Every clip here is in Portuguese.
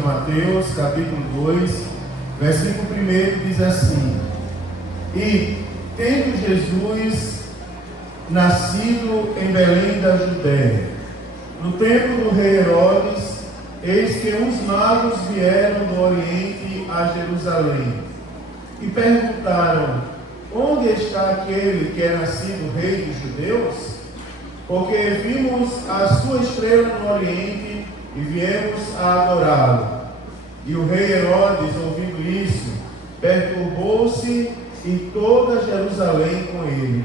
Mateus, capítulo 2, versículo 1 diz assim: E, tendo Jesus nascido em Belém da Judéia, no tempo do rei Herodes, eis que uns magos vieram do Oriente a Jerusalém e perguntaram: Onde está aquele que é nascido rei dos judeus? Porque vimos a sua estrela no Oriente e viemos a adorá-lo. E o rei Herodes, ouvindo isso, perturbou-se e toda Jerusalém com ele.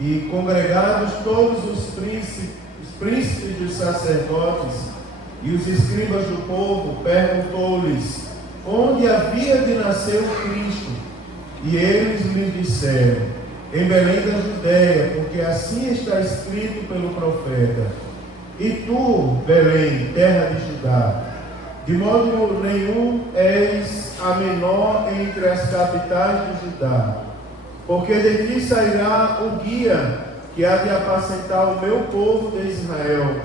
E congregados todos os príncipes dos sacerdotes e os escribas do povo, perguntou-lhes onde havia de nascer o Cristo. E eles lhe disseram: em Belém da Judéia, porque assim está escrito pelo profeta: E tu, Belém, terra de Judá, de modo nenhum és a menor entre as capitais de Judá, porque de ti sairá o guia que há de apacentar o meu povo de Israel.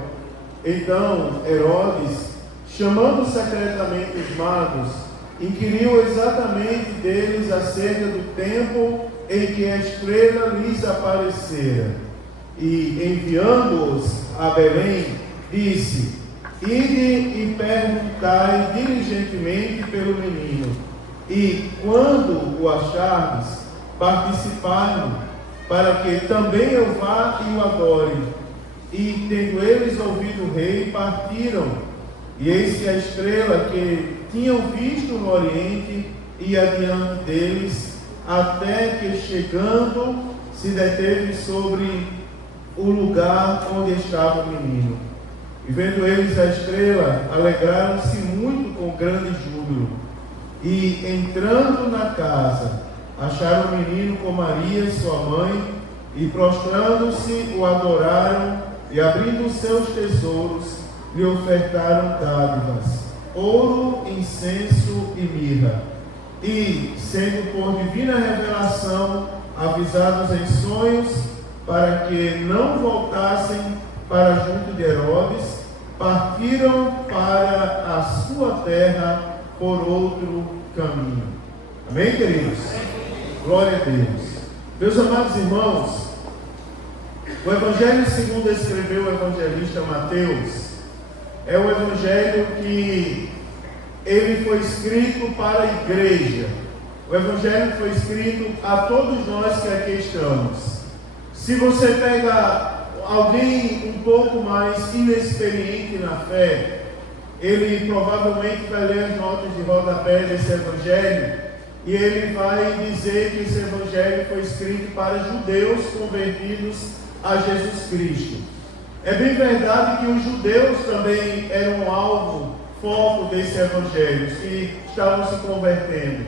Então Herodes, chamando secretamente os magos, inquiriu exatamente deles acerca do tempo em que a estrela lhes aparecera. E, enviando-os a Belém, disse: Ide e perguntai diligentemente pelo menino, e, quando o achardes, participai-no, para que também eu vá e o adore. E, tendo eles ouvido o rei, partiram. E eis que a estrela que tinham visto no Oriente ia adiante deles, até que, chegando, se deteve sobre o lugar onde estava o menino. E vendo eles a estrela, alegraram-se muito com grande júbilo. E, entrando na casa, acharam o menino com Maria, sua mãe, e prostrando-se, o adoraram, e abrindo seus tesouros, lhe ofertaram dádivas, ouro, incenso e mirra. E, sendo por divina revelação avisados em sonhos, para que não voltassem para junto de Herodes, partiram para a sua terra por outro caminho. Amém, queridos? Glória a Deus. Meus amados irmãos, o Evangelho segundo escreveu o evangelista Mateus é o evangelho que ele foi escrito para a igreja. O evangelho foi escrito a todos nós que aqui estamos. Se você pega alguém um pouco mais inexperiente na fé, ele provavelmente vai ler as notas de rodapé desse evangelho e ele vai dizer que esse evangelho foi escrito para judeus convertidos a Jesus Cristo. É bem verdade que os judeus também eram alvo, foco desse evangelho, que estavam se convertendo.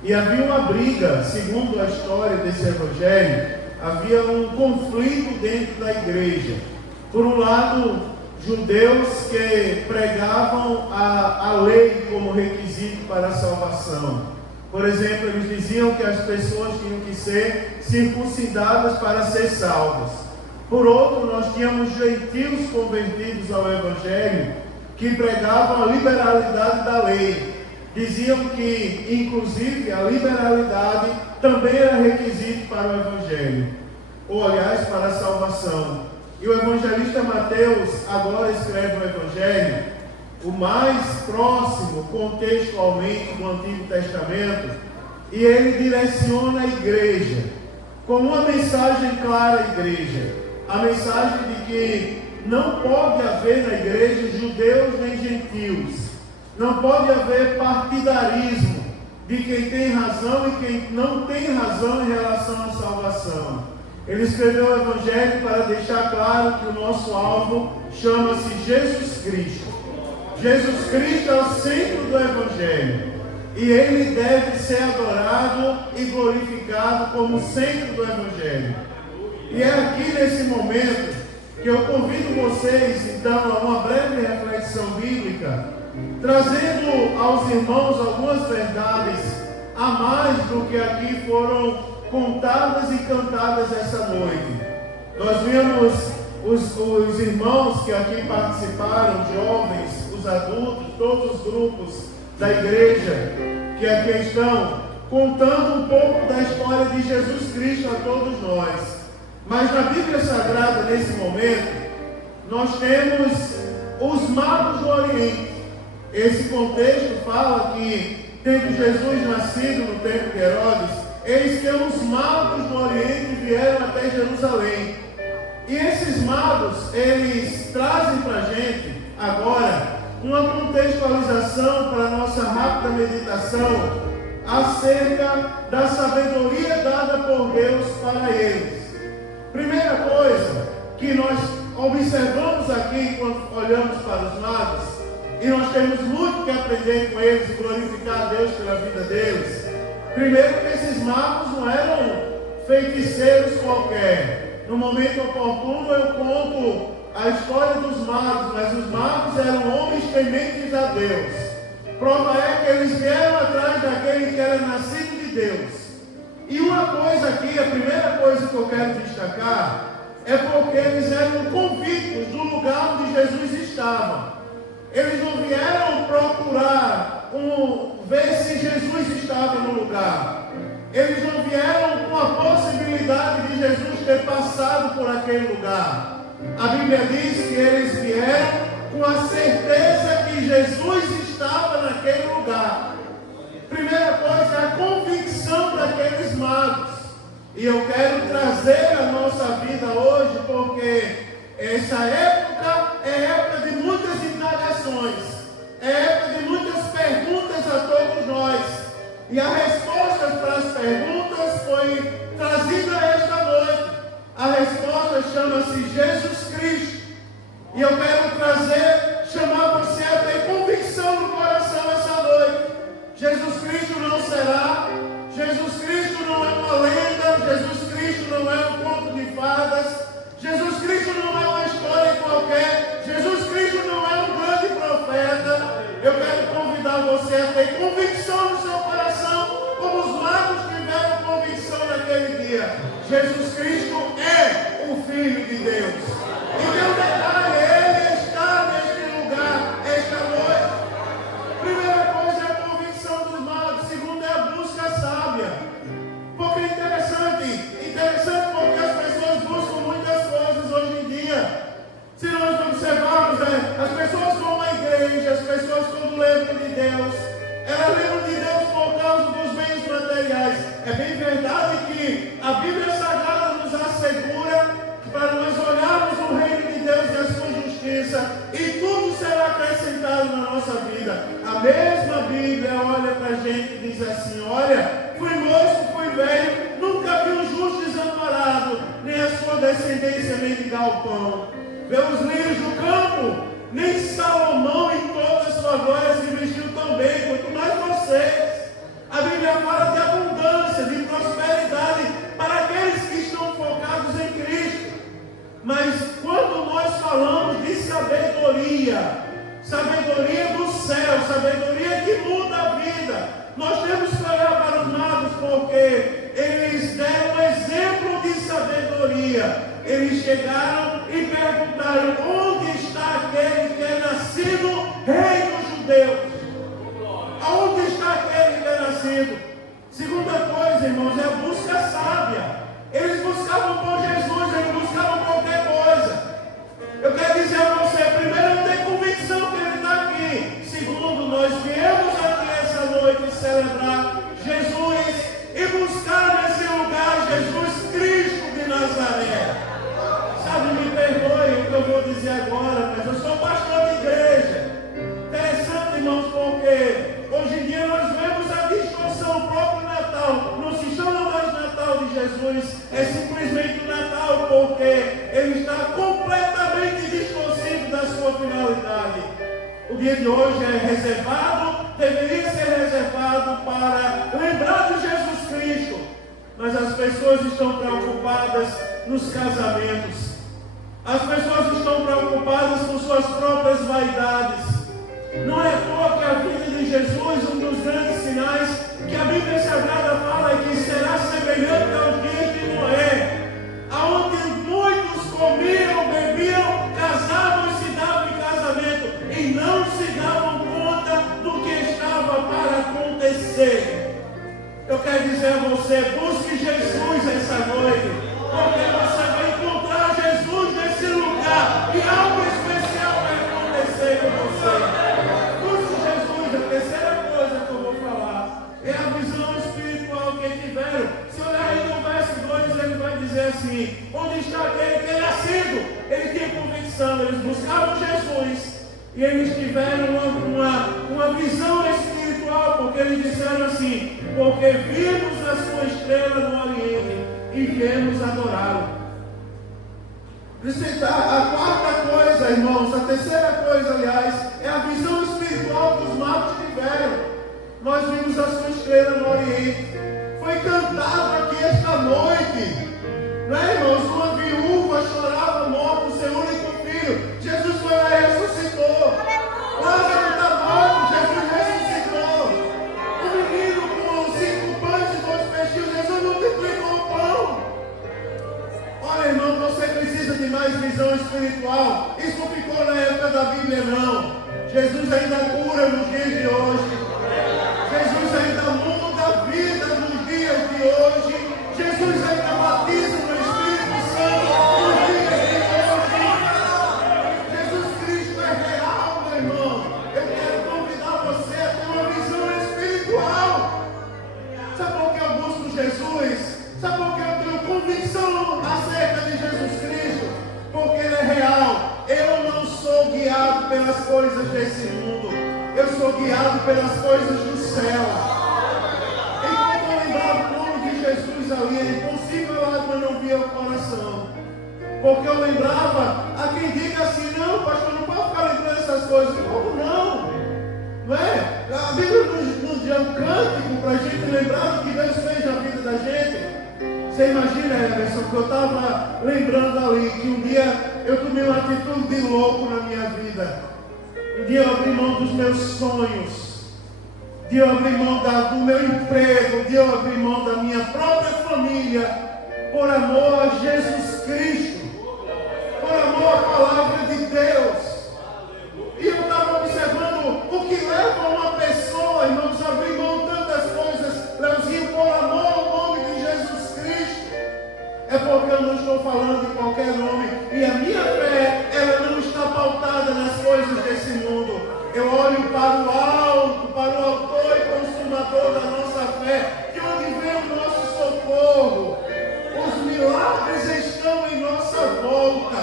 E havia uma briga, segundo a história desse evangelho, havia um conflito dentro da igreja. Por um lado, judeus que pregavam a lei como requisito para a salvação. Por exemplo, eles diziam que as pessoas tinham que ser circuncidadas para ser salvas. Por outro, nós tínhamos gentios convertidos ao evangelho que pregavam a liberalidade da lei. Diziam que, inclusive, a liberalidade também era requisito para o evangelho, ou aliás, para a salvação. E o evangelista Mateus agora escreve o evangelho, o mais próximo contextualmente do Antigo Testamento, e ele direciona a igreja com uma mensagem clara à igreja, a mensagem de que não pode haver na igreja judeus nem gentios, não pode haver partidarismo de quem tem razão e quem não tem razão em relação à salvação. Ele escreveu o evangelho para deixar claro que o nosso alvo chama-se Jesus Cristo. Jesus Cristo é o centro do evangelho e ele deve ser adorado e glorificado como centro do evangelho. E é aqui nesse momento que eu convido vocês então a uma breve reflexão bíblica, trazendo aos irmãos algumas verdades a mais do que aqui foram contadas e cantadas essa noite. Nós vimos os irmãos que aqui participaram, jovens, os adultos, todos os grupos da igreja que aqui estão, contando um pouco da história de Jesus Cristo a todos nós. Mas na Bíblia Sagrada, nesse momento, nós temos os magos do Oriente. Esse contexto fala que, tendo Jesus nascido no tempo de Herodes, eis que os magos do Oriente vieram até Jerusalém. E esses magos, eles trazem para a gente, agora, uma contextualização para a nossa rápida meditação acerca da sabedoria dada por Deus para eles. Primeira coisa que nós observamos aqui quando olhamos para os magos, e nós temos muito que aprender com eles e glorificar a Deus pela vida deles. Primeiro, que esses magos não eram feiticeiros qualquer. No momento oportuno eu conto a história dos magos, mas os magos eram homens tementes a Deus. Prova é que eles vieram atrás daquele que era nascido de Deus. E uma coisa aqui, a primeira coisa que eu quero destacar, é porque eles eram convictos do lugar onde Jesus estava. Eles não vieram procurar ver se Jesus estava no lugar. Eles não vieram com a possibilidade de Jesus ter passado por aquele lugar. A Bíblia diz que eles vieram com a certeza que Jesus estava naquele lugar. Primeira coisa é a convicção daqueles magos. E eu quero trazer a nossa vida hoje, porque essa época é época de muitas indagações, é época de muitas perguntas a todos nós. E a resposta para as perguntas foi trazida esta noite. A resposta chama-se Jesus Cristo. E eu quero chamar você a ter convicção no coração essa noite. Jesus Cristo não será, Jesus Cristo não é uma lenda, Jesus Cristo não é um conto de fadas, Jesus Cristo não é uma história qualquer, Jesus Cristo não é um grande profeta. Eu quero convidar você a ter convicção no seu coração, como os magos tiveram convicção naquele dia. Jesus Cristo é o Filho de Deus. E meu detalhe, Ele está neste lugar, esta noite. Primeira coisa é a convicção dos magos. Segunda é a busca sábia. Porque é interessante porque as pessoas buscam muitas coisas hoje em dia. Se nós observarmos, as pessoas vão à igreja, as pessoas quando lembram de Deus, elas lembram de Deus por causa dos bens materiais. É bem verdade que a Bíblia Sagrada nos assegura para nós olharmos o reino de Deus e a sua justiça, e tudo será acrescentado na nossa vida. A mesma Bíblia olha para a gente e diz assim: olha, fui moço, fui velho, nunca vi um justo desamparado, nem a sua descendência mendigar o pão. Vê os lírios do campo, nem Salomão em toda a sua glória se vestiu tão bem, quanto mais vocês. A Bíblia fala de abundância, de prosperidade para aqueles que estão focados em Cristo. Mas quando nós falamos de sabedoria, sabedoria do céu, sabedoria que muda a vida, nós temos que olhar para os magos, porque eles deram um exemplo de sabedoria. Eles chegaram e perguntaram: onde está aquele que é nascido rei dos judeus? Aonde está aquele que é nascido? Segunda coisa, irmãos, é a busca sábia. Eles buscavam por Jesus, eles buscavam qualquer coisa. Eu quero dizer a você, primeiro, ter convicção que Ele está aqui. Segundo, nós viemos aqui essa noite celebrar Jesus e buscar nesse lugar Jesus Cristo de Nazaré. Sabe, me perdoe o que eu vou dizer agora, mas eu sou pastor de igreja. Interessante, irmãos, porque hoje em dia nós vemos a distorção. O próprio Natal não se chama mais Natal de Jesus, é simplesmente o Natal, porque ele está completamente distorcido da sua finalidade. O dia de hoje é reservado, deveria ser reservado para lembrar de Jesus Cristo, mas as pessoas estão preocupadas nos casamentos, as pessoas estão preocupadas com suas próprias vaidades. Não é à toa que a vida de Jesus, um dos grandes sinais que a Bíblia Sagrada fala, é que será semelhante aos dias de Noé, aonde muitos comiam, bebiam, casavam e se davam em casamento, e não se dizer a você, busque Jesus essa noite, porque você vai encontrar Jesus nesse lugar e algo especial vai acontecer com você. Busque Jesus. A terceira coisa que eu vou falar é a visão espiritual que tiveram. Se olhar aí no verso 2, ele vai dizer assim: onde está aquele que ele assento? Ele tinha convicção, eles buscavam Jesus e eles tiveram uma visão espiritual, porque eles disseram assim: porque vimos a sua estrela no Oriente e viemos adorá-lo. A quarta coisa, irmãos, a terceira coisa, aliás, é a visão espiritual que os magos tiveram. Nós vimos a sua estrela no Oriente. Foi cantado aqui esta noite, né, irmãos? Uma viúva chorava morto, seu único filho. Jesus foi lá e ressuscitou. Lázaro está morto, Jesus ressuscitou. O menino com 5 pães e 2 peixinhos, Jesus multiplicou o pão. Olha, irmão, você precisa de mais visão espiritual. Isso não ficou na época da Bíblia, não. Jesus ainda cura nos dias de hoje. Jesus ainda muda a vida nos dias de hoje. Jesus ainda batiza no Espírito Santo nos dias de hoje. Jesus Cristo é real, meu irmão. Eu quero convidar você a ter uma visão espiritual. Sabe por que eu busco Jesus? Sabe por que eu tenho convicção acerca de Jesus Cristo? Porque Ele é real. Eu não sou guiado pelas coisas desse mundo. Eu sou guiado pelas coisas do céu. Enquanto eu lembrava o nome de Jesus ali, é impossível a lágrima não vir ao coração. Porque eu lembrava a quem diga assim: não, pastor, não pode ficar lembrando essas coisas. Como não? Não é? A Bíblia nos dá um cântico para a gente lembrar do que Deus fez na vida da gente. Você imagina, Everson, que eu estava lembrando ali que um dia eu tomei uma atitude de louco na minha vida. Um dia eu abri mão dos meus sonhos, de eu abrir mão do meu emprego, de eu abrir mão da minha própria família, por amor a Jesus Cristo, por amor à palavra de Deus. E eu estava observando o que leva uma pessoa, irmãos, a abrir mão de tantas coisas, Leozinho, por amor ao nome de Jesus Cristo. É porque eu não estou falando de qualquer nome, e a minha fé, ela não está pautada nas coisas desse mundo. Eu olho para o alto, para o autor e consumador da nossa fé, de onde vem o nosso socorro. Os milagres estão em nossa volta.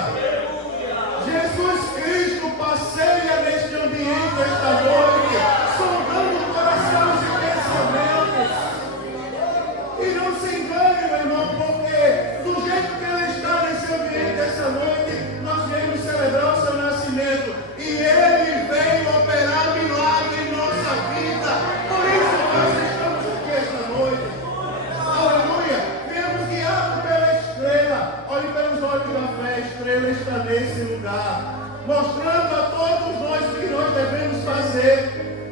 Jesus Cristo passeia neste ambiente esta noite, sondando corações e pensamentos. E não se engane, meu irmão, porque do jeito que Ele está nesse ambiente esta noite, nós viemos celebrar o seu nascimento. E Ele veio operar milagre em nossa vida. Por isso nós estamos aqui esta noite. Aleluia! Viemos guiados pela estrela. Olhe pelos olhos da fé, a estrela está nesse lugar, mostrando a todos nós o que nós devemos fazer.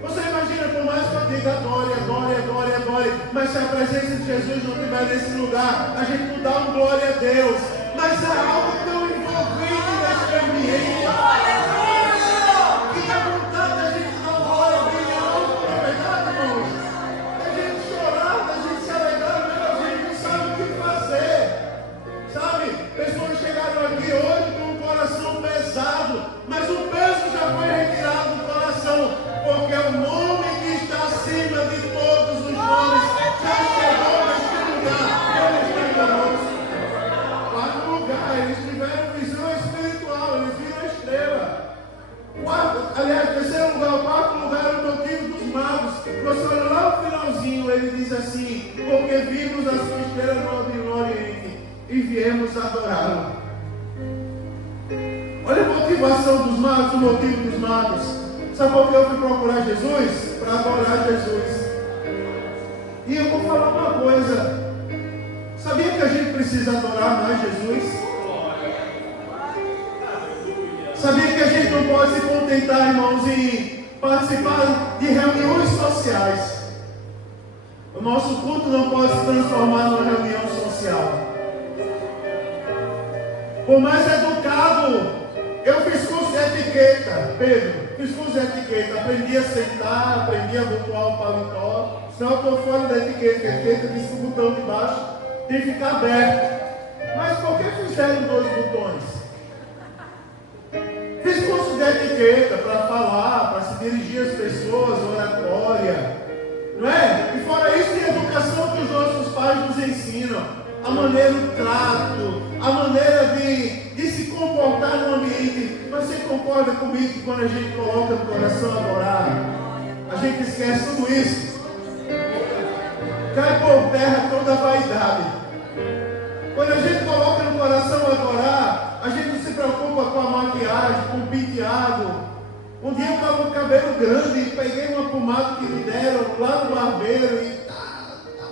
Você imagina, por mais que eu diga glória, glória, glória, glória, mas se a presença de Jesus não estiver nesse lugar, a gente não dá um glória a Deus. Mas há algo tão envolvente nesse ambiente. Fica à vontade da gente dar glória bem alto, não é verdade, irmãos? Da gente chorar, da gente se alegrar, mas a gente não sabe o que fazer. Sabe? Pessoas chegaram aqui hoje com o coração pesado, mas o peso já foi retirado do coração, porque o nome que está acima de todos os nomes já chegou neste lugar. Ele está conosco. Quarto lugar, eles tiveram visão espiritual, eles viram a estrela. Terceiro lugar, o quarto lugar é o motivo dos magos. Você olha lá no finalzinho, ele diz assim: porque vimos a sua estrela no Oriente e viemos adorá-lo. Olha a motivação dos magos, o motivo dos magos. Sabe por que eu fui procurar Jesus? Para adorar Jesus. E eu vou falar uma coisa. Sabia que a gente precisa adorar mais Jesus? Sabia que a gente não pode se contentar, irmãos, em participar de reuniões sociais? O nosso culto não pode se transformar numa reunião social. Por mais educado, eu fiz curso de etiqueta, Pedro, fiz curso de etiqueta, aprendi a sentar, aprendi a abotoar o paletó, Senão eu estou fora da etiqueta. A etiqueta diz que o botão de baixo tem que ficar aberto. Mas por que fizeram 2 botões? Fiz curso de etiqueta para falar, para se dirigir às pessoas, oratória. Não é? E fora isso, tem educação que os nossos pais nos ensinam. A maneira do trato, a maneira de se comportar no ambiente. Mas você concorda comigo que quando a gente coloca no coração adorar, a gente esquece tudo isso? Cai por terra toda a vaidade. Quando a gente coloca no coração adorar, a gente não se preocupa com a maquiagem, com o penteado. Um dia eu estava com o cabelo grande e peguei uma pomada que me deram lá no barbeiro e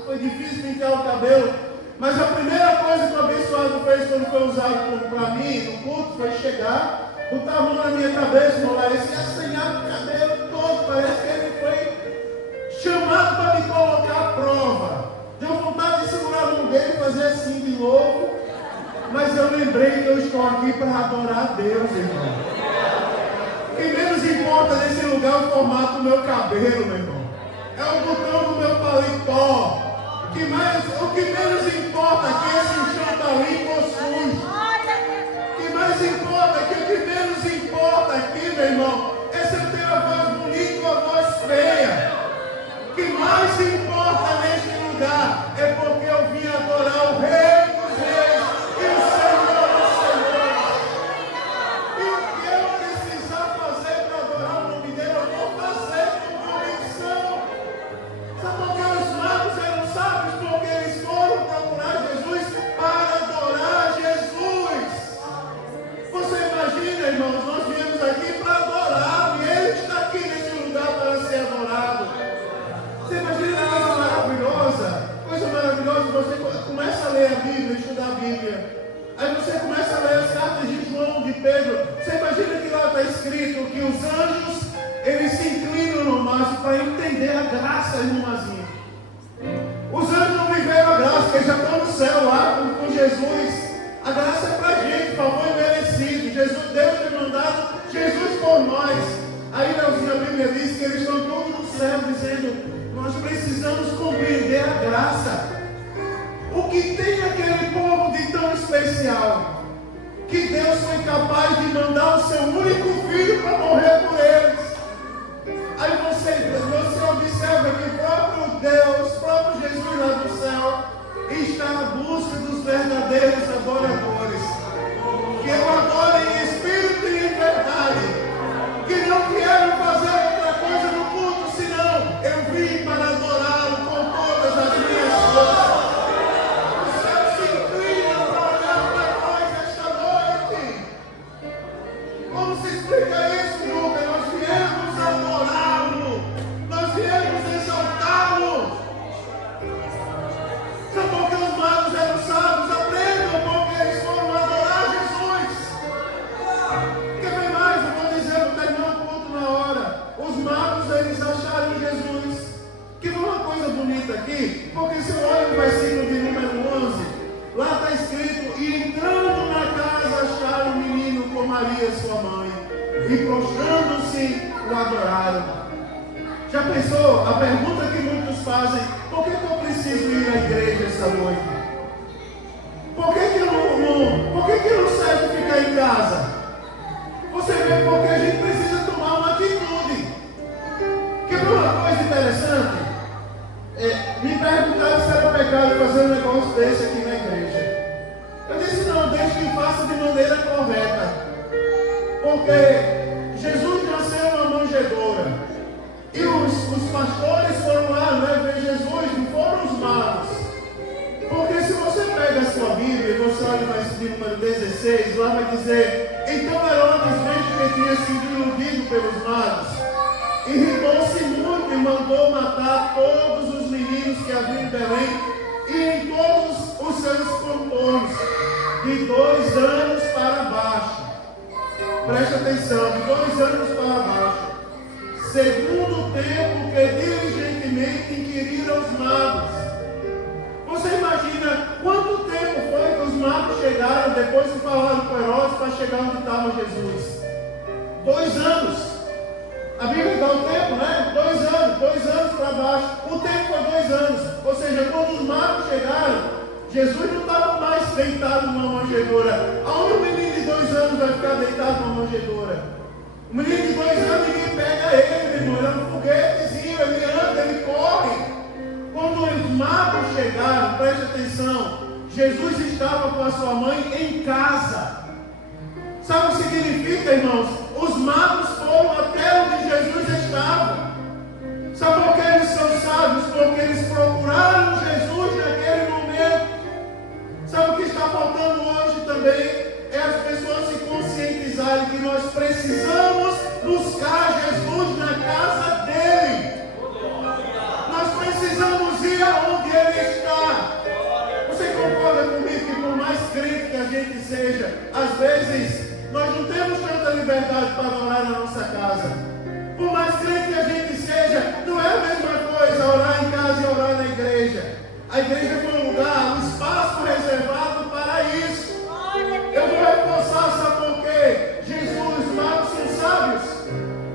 foi difícil pentear o cabelo. Mas a primeira coisa que o abençoado fez quando foi usado para mim no culto foi chegar, botar a mão na minha cabeça e falar, esse assanhar o cabelo todo, parece que ele foi chamado para me colocar à prova. Deu vontade de segurar a mão dele e fazer assim de novo. Mas eu lembrei que eu estou aqui para adorar a Deus, irmão. O que menos importa nesse lugar é o formato do meu cabelo, meu irmão. É o botão do meu paletó. O que menos importa é que esse chão está limpo ou sujo. O que mais importa é que o que menos importa aqui, meu irmão, é se eu tenho a voz bonita ou a voz feia. O que mais importa neste lugar é porque eu vim adorar o Rei dos Reis e o Senhor dos Senhores. E o que eu precisar fazer para adorar o nome dele, eu vou fazer com convicção. Sabe por que os magos eram sábios? Porque eles foram procurar Jesus para adorar Jesus. Você imagina, irmãos, nós viemos aqui para adorar e Ele está aqui nesse lugar para ser adorado. Você imagina uma coisa maravilhosa? Coisa maravilhosa, você começa a ler a Bíblia, estudar a Bíblia. Aí você começa a ler as cartas de João, de Pedro. Você imagina que lá está escrito que os anjos, eles se inclinam no máximo para entender a graça, irmãzinha. Os anjos não viveram a graça, porque já estão no céu lá com Jesus. A graça é para a gente, favor imerecido. Jesus, Deus tem mandado Jesus por nós. Aí a Bíblia diz que eles estão todos no céu dizendo, nós precisamos compreender a graça. O que tem aquele povo de tão especial? Que Deus foi capaz de mandar o seu único filho para morrer por eles. Aí você observa que o próprio Deus, o próprio Jesus lá do céu, está à busca dos verdadeiros adoradores. Que o adorem em espírito e em verdade. Que não vieram fazer outra coisa no culto, senão eu vim para adorá-lo com todas as minhas forças. O céu se inclina para olhar para nós esta noite. Como se explica isso, Lucas? Nós viemos adorá-lo. Nós viemos exaltá-lo. Sabe por que os magos eram sábios? Aprendam porque eles foram adorar Jesus. Quer ver mais? Eu vou dizer, eu vou terminar o culto na hora. Os magos, eles acharam Jesus. Que foi uma coisa bonita aqui, porque se eu olho no versículo de número 11, lá está escrito, e entrando na casa acharam o menino com Maria, sua mãe, e prostrando-se o adoraram. Já pensou? A pergunta que muitos fazem, por que eu preciso ir à igreja essa noite? Por que não serve ficar em casa? Você vê porque a gente precisa tomar uma atitude. Quer ver uma coisa interessante? Me perguntaram se era pecado fazer um negócio desse aqui na igreja. Eu disse não, deixe que faça de maneira correta. Porque Jesus nasceu numa manjedoura. E os pastores foram lá, né, ver Jesus, não foram os magos. Porque se você pega a sua Bíblia e você olha no versículo número 16, lá vai dizer, então Herodes, vendo que tinha sido iludido pelos magos, irritou-se muito e mandou matar todos os meninos que havia em Belém e em todos os seus contornos, de 2 anos para baixo. Preste atenção, de 2 anos para baixo. Segundo o tempo que diligentemente inquiriram os magos. Você imagina quanto tempo foi que os magos chegaram depois que falaram com Herodes para chegar onde estava Jesus? 2 anos. A Bíblia dá o tempo, né? 2 anos. anos, 2 anos para baixo. O tempo foi 2 anos. Ou seja, quando os magos chegaram, Jesus não estava mais deitado numa manjedoura. Aonde um menino de 2 anos vai ficar deitado numa manjedoura? Um menino de 2 anos, ninguém pega ele, meu irmão. Ele é um foguetezinho, ele anda, ele corre. Quando os magos chegaram, preste atenção, Jesus estava com a sua mãe em casa. Sabe o que significa, irmãos? Os magos foram até onde Jesus estava. Sabe por que eles são sábios? Porque eles procuraram Jesus naquele momento. Sabe o que está faltando hoje também? É as pessoas se conscientizarem que nós precisamos buscar Jesus na casa dele. Nós precisamos ir aonde ele está. Você concorda comigo que por mais crente que a gente seja, às vezes nós não temos tanta liberdade para orar na nossa casa? Por mais crente que a gente seja, não é a mesma coisa orar em casa e orar na igreja. A igreja foi um lugar, um espaço reservado para isso. Eu vou reforçar, sabe por quê? Jesus, os magos são sábios,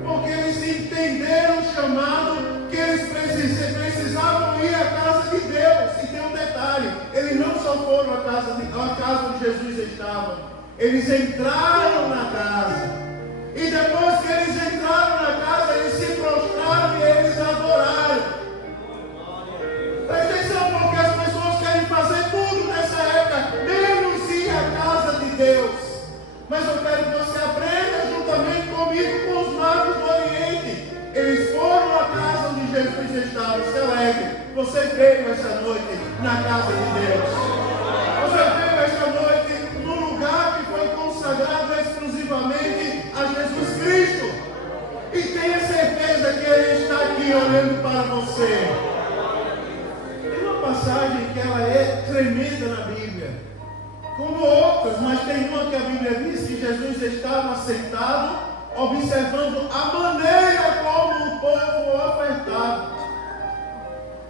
porque eles entenderam o chamado que eles precisavam ir à casa de Deus. E tem um detalhe, eles não só foram à casa onde Jesus estava, eles entraram na casa. E depois que eles entraram na casa, eles se prostraram e eles adoraram. Presta atenção, porque as pessoas querem fazer tudo nessa época, menos ir à casa de Deus. Mas eu quero que você aprenda juntamente comigo com os magos do Oriente. Eles foram à casa onde Jesus estava. Se alegre, você veio essa noite na casa de Deus. Você veio esta noite no lugar que foi consagrado exclusivamente a Jesus Cristo. E tenha certeza que Ele está aqui olhando para você. Tem uma passagem que ela é tremenda na Bíblia, como outras, mas tem uma que a Bíblia diz que Jesus estava sentado observando a maneira como o povo ofertava.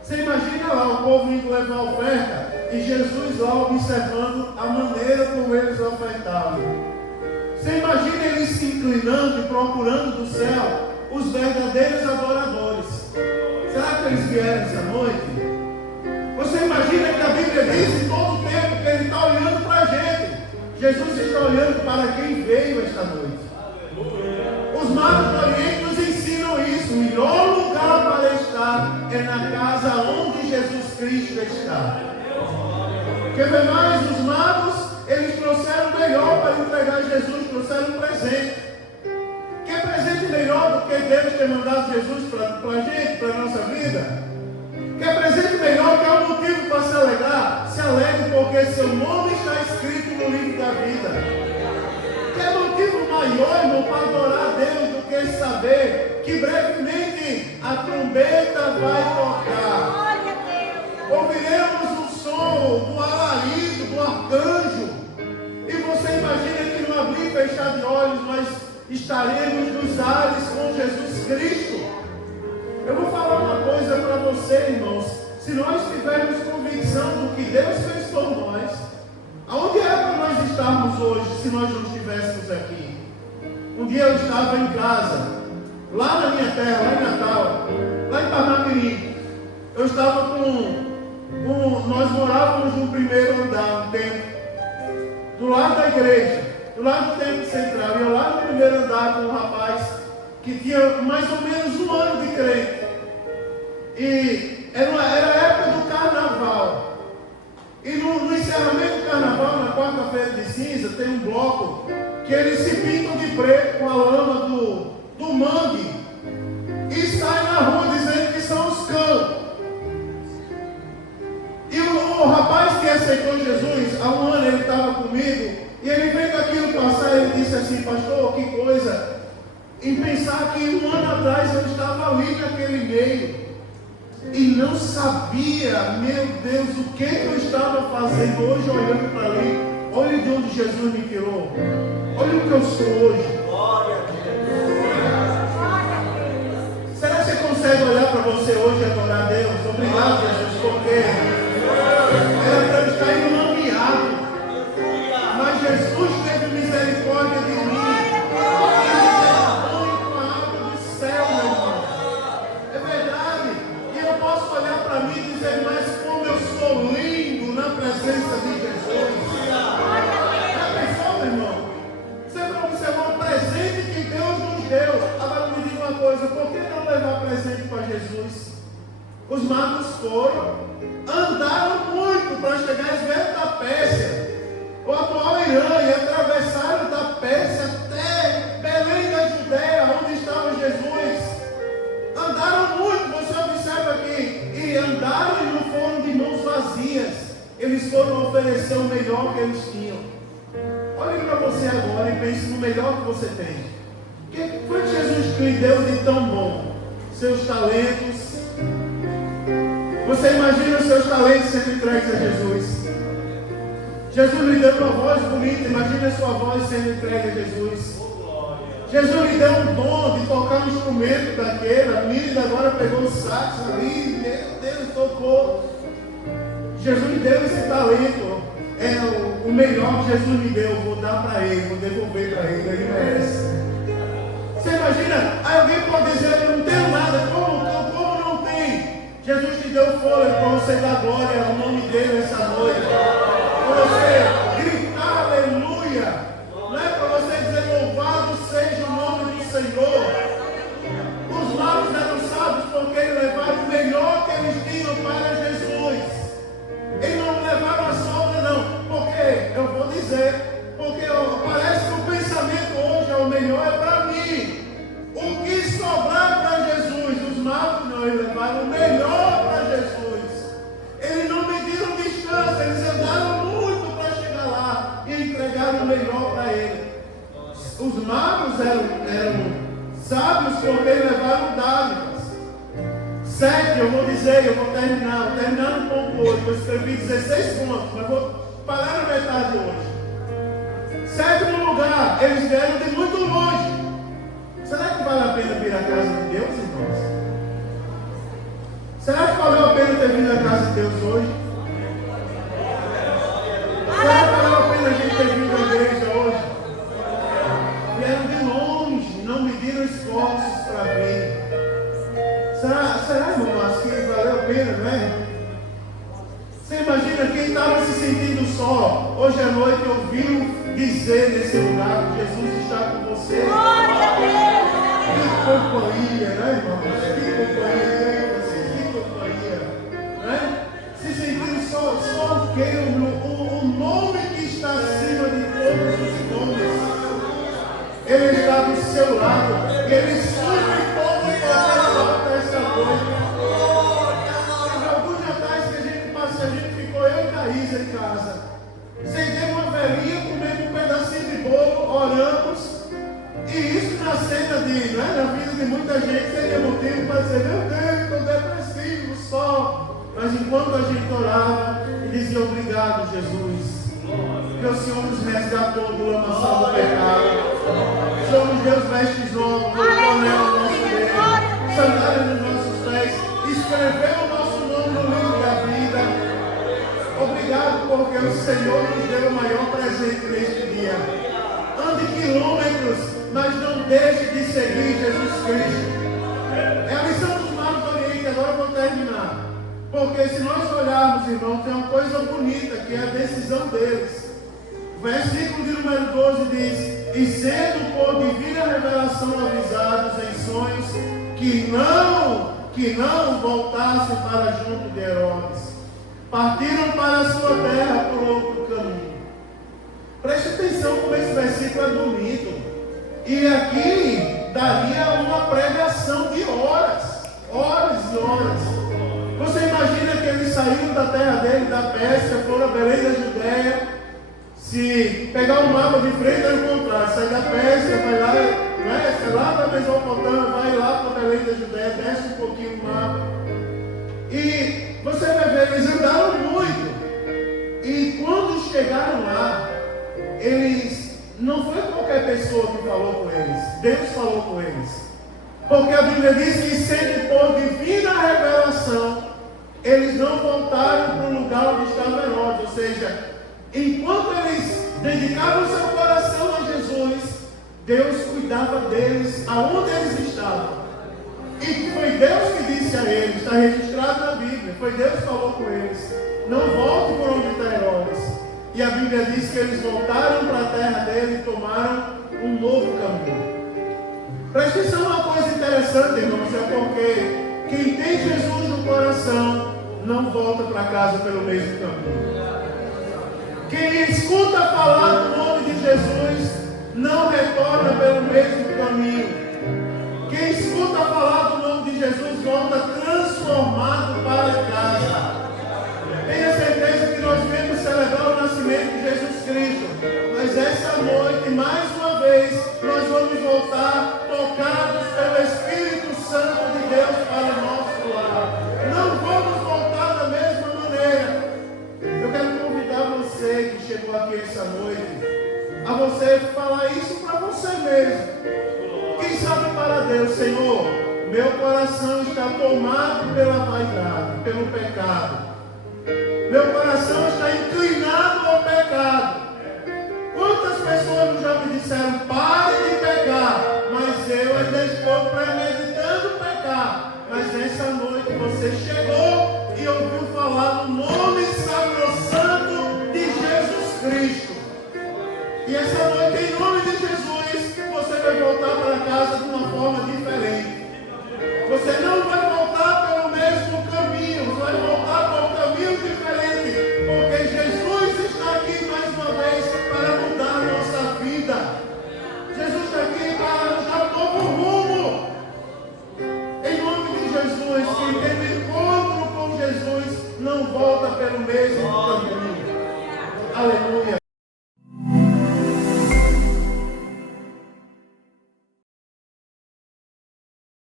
Você imagina lá o povo indo levar a oferta e Jesus lá observando a maneira como eles ofertavam. Você imagina eles se inclinando e procurando do céu os verdadeiros adoradores. Será que eles vieram essa noite? Você imagina que a Bíblia diz em todo o tempo que Ele está olhando para a gente. Jesus está olhando para quem veio esta noite. Os magos do Oriente nos ensinam isso. O melhor lugar para estar é na casa onde Jesus Cristo está. Quer ver mais? Os magos, eles trouxeram o melhor para entregar a Jesus, trouxeram um presente. Que presente melhor do que Deus ter mandado Jesus para a gente, para a nossa vida? Que presente melhor, que é um motivo para se alegrar? Se alegre porque seu nome está escrito no livro da vida. Que motivo maior, irmão, para adorar a Deus do que saber que brevemente a trombeta vai tocar. Ouviremos o som do alarido, do arcanjo. E você imagina que no abrir e fechar de olhos nós estaremos nos ares com Jesus Cristo. Eu vou falar uma coisa para você, irmãos. Se nós tivermos convicção do que Deus fez por nós, aonde é para nós estarmos hoje se nós não estivéssemos aqui? Um dia eu estava em casa, lá na minha terra, lá em Natal, lá em Parnamirim. Eu estava nós morávamos no primeiro andar, um tempo, do lado da igreja, do lado do templo central. E eu lá no primeiro andar com um rapaz que tinha mais ou menos 1 ano de crente. E era a época do carnaval. E no encerramento do carnaval, na quarta-feira de cinza, tem um bloco que eles se pintam de preto com a lama do mangue e saem na rua dizendo que são os cães. E o rapaz que aceitou Jesus, há 1 ano ele estava comigo, e ele vendo aquilo passar, ele disse assim: pastor, que coisa, em pensar que 1 ano atrás eu estava ali naquele meio e não sabia, meu Deus, o que eu estava fazendo hoje olhando para ali. Olha de onde Jesus me tirou, olha o que eu sou hoje. Será que você consegue olhar para você hoje e adorar a Deus? Obrigado, Jesus, porque era para eu estar enlameado, mas Jesus teve misericórdia de mim. Ele me deu com a água do céu, meu irmão. É verdade. Os magos foram, andaram muito para chegar às vezes da Pérsia, o atual Irã, e atravessaram da Pérsia até Belém da Judéia, onde estava Jesus. Andaram muito, você observa aqui, e andaram e não foram de mãos vazias, eles foram oferecer o melhor que eles tinham. Olhe para você agora e pense no melhor que você tem. O que foi que Jesus lhe deu de tão bom? Seus talentos. Você imagina os seus talentos sendo entregues a Jesus. Jesus lhe deu uma voz bonita, imagina a sua voz sendo entregue a Jesus. Jesus lhe deu um dom de tocar um instrumento daquele. A menina agora pegou o sax ali, meu Deus, tocou. Jesus lhe deu esse talento. É o melhor que Jesus me deu. Vou dar para ele, vou devolver para ele. Ele merece. Você imagina? Aí alguém pode dizer: eu não tenho nada. Como não tem? Jesus te deu fôlego para você dar glória ao nome dele essa noite. Para você gritar aleluia. Não é para você dizer: louvado seja o nome do Senhor. Os magos eram sábios porque eles levaram o melhor que eles tinham para Jesus. Eles não levaram a sobra, não. Porque, eu vou dizer, porque parece que o pensamento hoje é o melhor é para mim. O que sobrar para Jesus, os magos não, eles levaram o melhor para Jesus. Eles não mediram distância, eles andaram muito para chegar lá e entregaram o melhor para ele. Os magos eram sábios porque eles levaram dádivas. 7, eu vou dizer, eu vou terminar no ponto 8. Eu escrevi 16 pontos, mas vou parar na metade hoje. 7º lugar, eles vieram de muito longe. Será que vale a pena vir à casa de Deus, irmãos? Será que valeu a pena ter vindo à casa de Deus hoje? Será que valeu a pena a gente ter vindo à igreja hoje? Vieram de longe, não mediram esforços para vir. Será, irmão Márcio, que valeu a pena, não é? Você imagina quem estava se sentindo só, hoje à noite ouviu dizer nesse lugar que Jesus está com você. Que companhia, né, irmão? Que companhia, vocês, que companhia, né? Se sentindo só o nome que está acima de todos os nomes. Ele está do seu lado e ele supre toda e qualquer falta essa noite. Alguns natais que a gente ficou, eu e Thaís em casa. Acendemos uma velhinha, comemos um pedacinho de bolo, oramos. E isso na cena na vida de muita gente seria motivo para dizer: meu Deus, estou depressivo só. Mas enquanto a gente orava e dizia: obrigado, Jesus, que o Senhor nos resgatou do lamaçal do pecado. O Senhor nos deu vestes novos, o anel no nosso dedo, sandália nos nossos pés, escreveu o nosso nome no livro da vida. Obrigado porque o Senhor nos deu o maior presente neste dia. Ande quilômetros, mas não deixe de seguir Jesus Cristo. É a missão dos magos do Oriente. Agora eu vou terminar. Porque se nós olharmos, irmãos, tem uma coisa bonita que é a decisão deles. O versículo de número 12 diz: e sendo por divina revelação avisados em sonhos que não voltassem para junto de Herodes, partiram para a sua terra por outro caminho. Preste atenção como esse versículo é bonito. E aqui daria uma pregação de horas e horas. Você imagina que eles saíram da terra dele, da Pérsia, foram a Belém da Judéia. Se pegar o mapa de frente é o contrário, sai da Pérsia, vai lá, sai lá da Mesopotâmia, vai lá para Belém da Judéia, desce um pouquinho o mapa. E você vai ver, eles andaram muito. E quando chegaram lá, eles, não foi qualquer pessoa que falou com eles, Deus falou com eles. Porque a Bíblia diz que sendo por divina revelação, eles não voltaram para o lugar onde estava Herodes. Ou seja, enquanto eles dedicavam seu coração a Jesus, Deus cuidava deles aonde eles estavam. E foi Deus que disse a eles, está registrado na Bíblia, foi Deus que falou com eles: não volte por onde está Herodes. E a Bíblia diz que eles voltaram para a terra dele e tomaram um novo caminho. Preste atenção, uma coisa interessante, irmãos, é porque Quem tem Jesus no coração não volta para casa pelo mesmo caminho. Quem escuta falar do nome de Jesus não retorna pelo mesmo caminho. Quem escuta falar do nome de Jesus volta transformado para casa. Tenha certeza que nós viemos celebrar o nascimento de Jesus Cristo, mas essa noite, mais uma vez, nós vamos voltar tocados pelo Espírito Santo de Deus para o nosso lar. Não vamos voltar da mesma maneira. Eu quero convidar você que chegou aqui essa noite a você falar isso para você mesmo. Quem sabe para Deus: Senhor, meu coração está tomado pela vaidade, pelo pecado. Meu coração está inclinado ao pecado. Quantas pessoas